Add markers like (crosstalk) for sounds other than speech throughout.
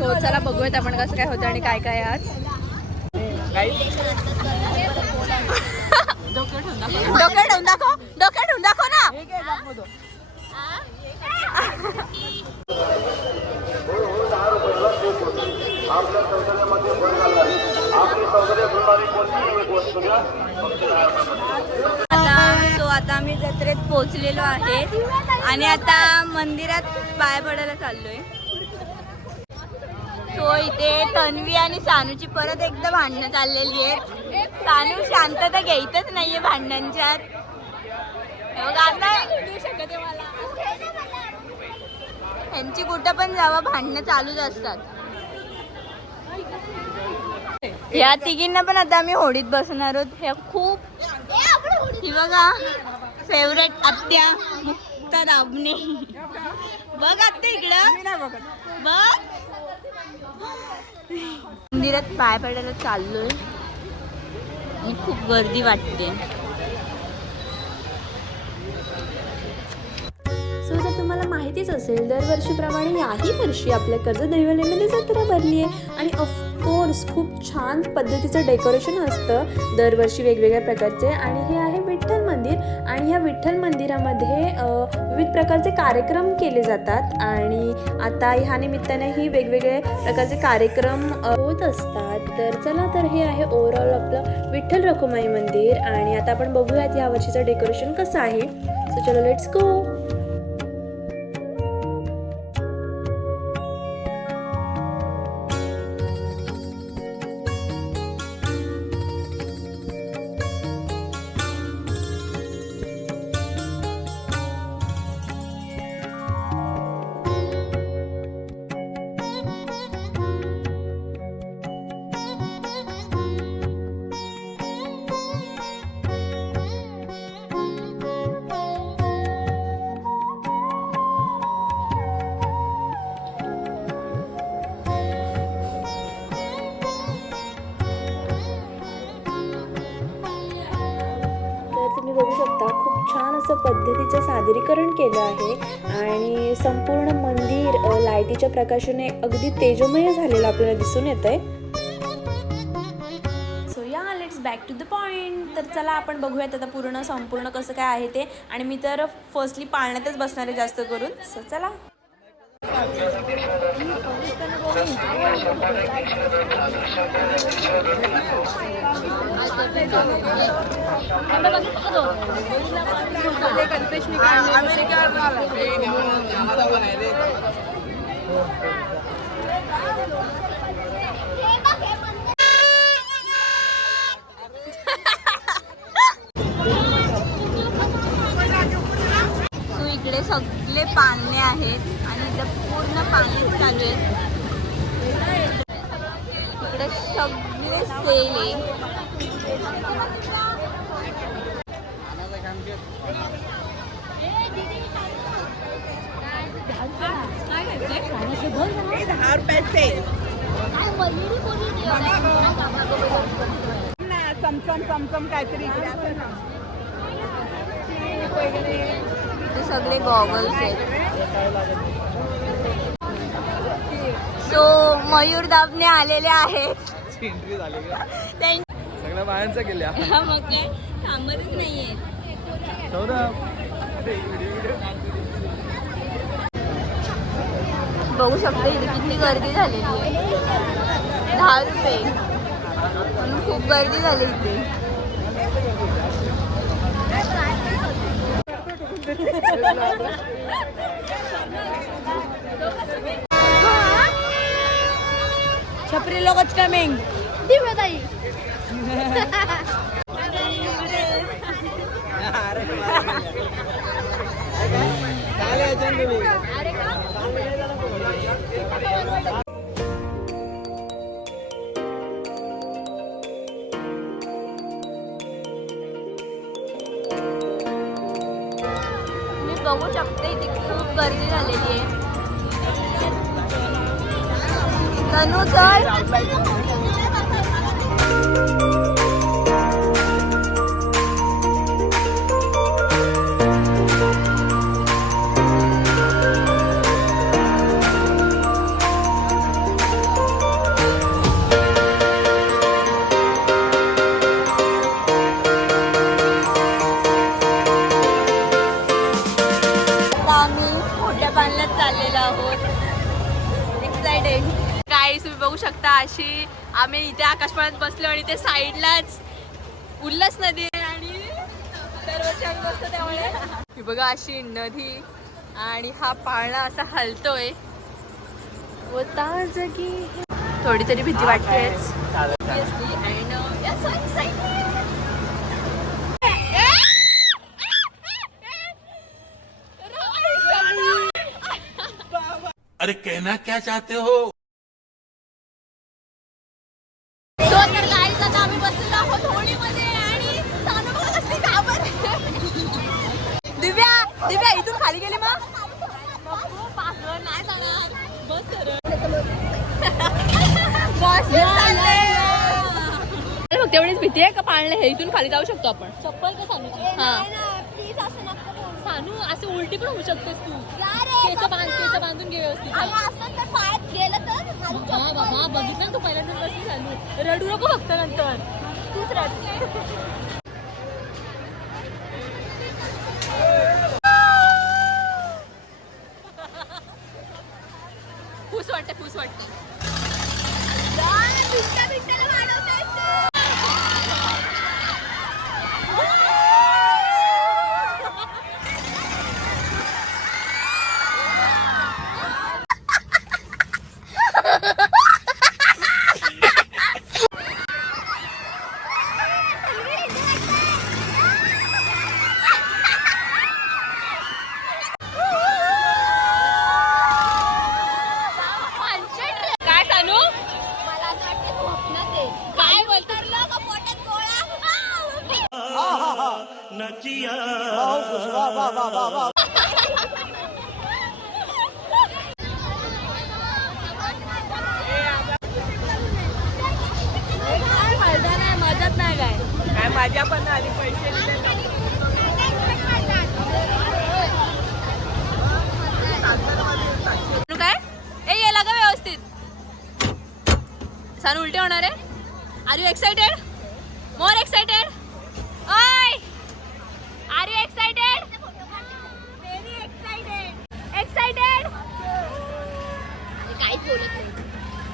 So चला बघूयात आपण कसं काय होतं आणि काय काय आज. डोक्यात ठेवून दाखव. डोक्यात ठेवून दाखव ना. सो आता आम्ही जत्रेत पोहोचलेलो आहे. आणि आता मंदिरात पाय पडायला चाललोय. सो इथे. तन्वी आणि सानूची परत एकदा भांडणं चाललेली आहेत. सानू शांतता घ्यायचंच नाहीये भांडणांच्यात. यांची बघा आता ह्यांची कुठं पण जावा भांडणं चालूच असतात. ह्या तिघींना पण आता आम्ही होडीत बसणार आहोत. ह्या खूप ही बघा फेवरेट आत्या मुक्ता दाबणे. बघ आत्या इकडं. बघ. मंदिरात पाय पडायला चाललोय. आणि खूप गर्दी वाटते. सो जर तुम्हाला माहितीच असेल दरवर्षीप्रमाणे याही वर्षी आपल्या कर्ज दैवलेमध्ये जत्रा भरली आहे आणि ऑफकोर्स खूप छान पद्धतीचं डेकोरेशन असतं दरवर्षी वेगवेगळ्या प्रकारचे. आणि हे आहे मंदिर आणि ह्या विठ्ठल मंदिरामध्ये विविध प्रकारचे कार्यक्रम केले जातात. आणि आता ह्या निमित्तानेही वेगवेगळे प्रकारचे कार्यक्रम होत असतात. तर चला तर हे आहे ओव्हरऑल आपलं विठ्ठल रखुमाई मंदिर. आणि आता आपण बघूयात या वर्षीचं डेकोरेशन कसं आहे. सो चलो लेट्स गो पद्धतीचं सादरीकरण केलं आहे आणि संपूर्ण मंदिर लाईटीच्या प्रकाशाने अगदी तेजोमय झालेलं आपल्याला दिसून येत आहे so yeah let's back to the point तर चला आपण बघूयात आता पूर्ण संपूर्ण कसं काय आहे ते. आणि मी तर फर्स्टली पाळण्यातच बसणार आहे जास्त करून. सो चला. तू इकडे सगळे पाने आहेत. आणि पूर्ण पाळणे चालू आहे इकडे सगळे सेल आहे. चमचम चमचम काहीतरी सगळे गॉगल्स आहेत. सो मयूर दाबने आलेले आहेत एंट्री झाली का? त्यां- सगळ्या बायांचा केल्या मग काय? थांबतच नाहीये. सौरभ बघू शकतो इथे किती गर्दी झालेली आहे. दहा रुपये. म्हणून खूप गर्दी झाली इथे. (laughs) छपरी लोकच कमिंग मी बघू शकते इथे खूप गर्दी झालेली आहे. ननू चल आम्ही मोठ्या पाण्यात चाललेलो आहोत. एक्सायटेड काय तुम्ही बघू शकता अशी आम्ही इथे आकाशपाळात बसलो आणि ते साईडलाच उल्हास नदी आहे आणि दरवर्षी आम्ही बसतो त्यामुळे. ही बघा अशी नदी आणि हा पाळणा असा हलतोय. व ताजगी थोडी तरी भीती वाटतेच. excited. अरे कहना क्या चाहते हो So, तर guys, आता आम्ही बसलेलो आहोत होळीमध्ये आणि सानू बघा कसली घाबरते. दिव्या दिव्या इथून खाली गेली मग नको, पागल, नाही जाणार. बस सरळ. बस चाललंय. अरे फक्त एवढीच भीती आहे का पाळणे? हे इथून खाली जाऊ शकतो आपण. चप्पल का सानू हा. सानू असं उलटी पण होऊ शकतेस तू. केस बांध केस बांधून घे व्यवस्थित. हा बाबा बघितलं ना तू पहिल्यांदा बसली झाली रडू नको फक्त नंतर. तूच रड. (laughs) वाटते फूस वाटते. काय नाही काय काय माझ्या पण आली पैसे दिले ना. सानू काय? ए ये लागा व्यवस्थित. सानू उलटे होणार आहे? Are you excited more excited ओय are you excited very excited excited काहीच बोलत नाही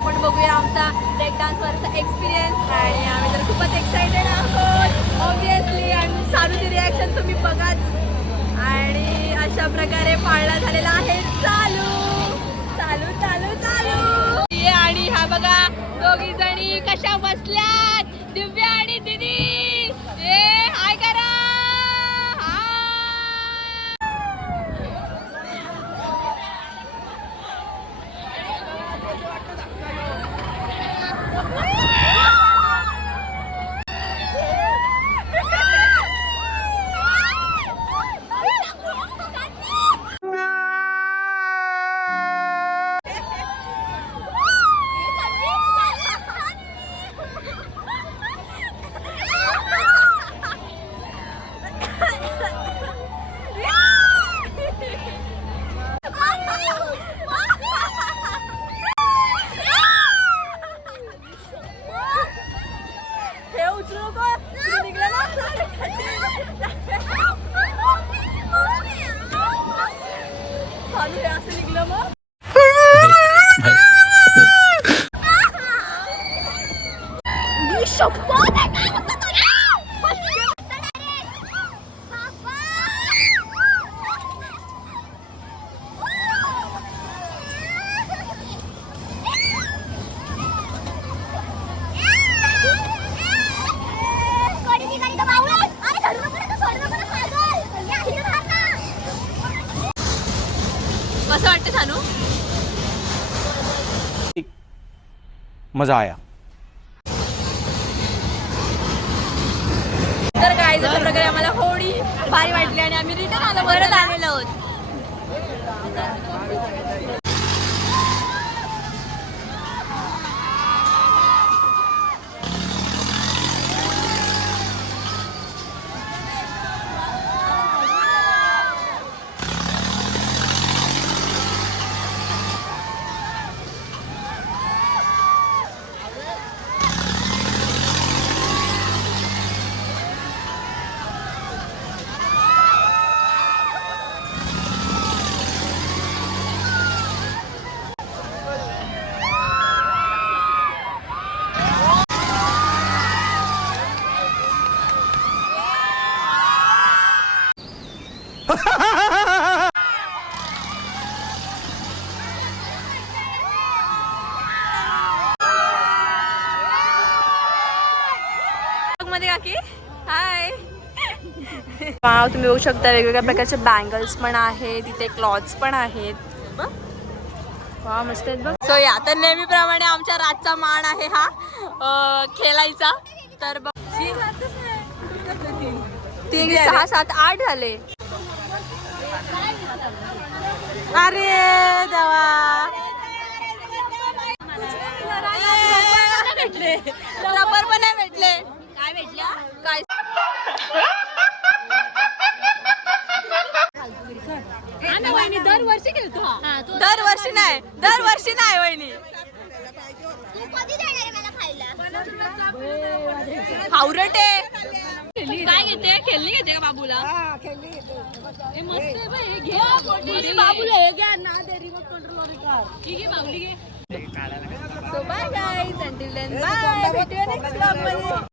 आपण बघूया आमचा ब्रेक डान्सवरचा एक्सपिरियन्स आणि आम्ही तर खूपच एक्साइटेड आहोत. ऑब्विसली आणि सारूची रिॲक्शन तुम्ही बघाच. आणि अशा प्रकारे पाळणा झालेला आहे. चालू! चालू चालू चालू! ये आणि हा बघा दोघी जणी कशा बसल्यात? दिव्या आणि दिदी ए हाय करा हे उचलू नको तुझं निघलं ना चालू हे असं निघलं मग मी शपथ आहे, काय होतं कसं मजा आया। काकी हाय वाव तुम्ही बघू शकता वेगवेगळ्या प्रकारचे बँगल्स पण आहेत तिथे क्लॉथ्स पण आहेत वा मस्त आहेत बघ सो या तर नेहमीप्रमाणे आमच्या रातचा मान आहे हा खेळायचा तर बघ तीन सहा सात आठ झाले अरे देवा भेटले रबर पण नाही भेटले काय भेटल्या काय दरवर्षी खेळतो. दरवर्षी नाही दरवर्षी नाही वहिनी. हावरटे. काय घेते? खेळणी घेते का बाबूला? हे मस्त आहे बाई, हे घे. अरे बाबूला हे घ्या ना ते रिमोट कंट्रोलर ही घे बाबुली घे. So bye guys, until then bye. भेटूया next vlog मध्ये.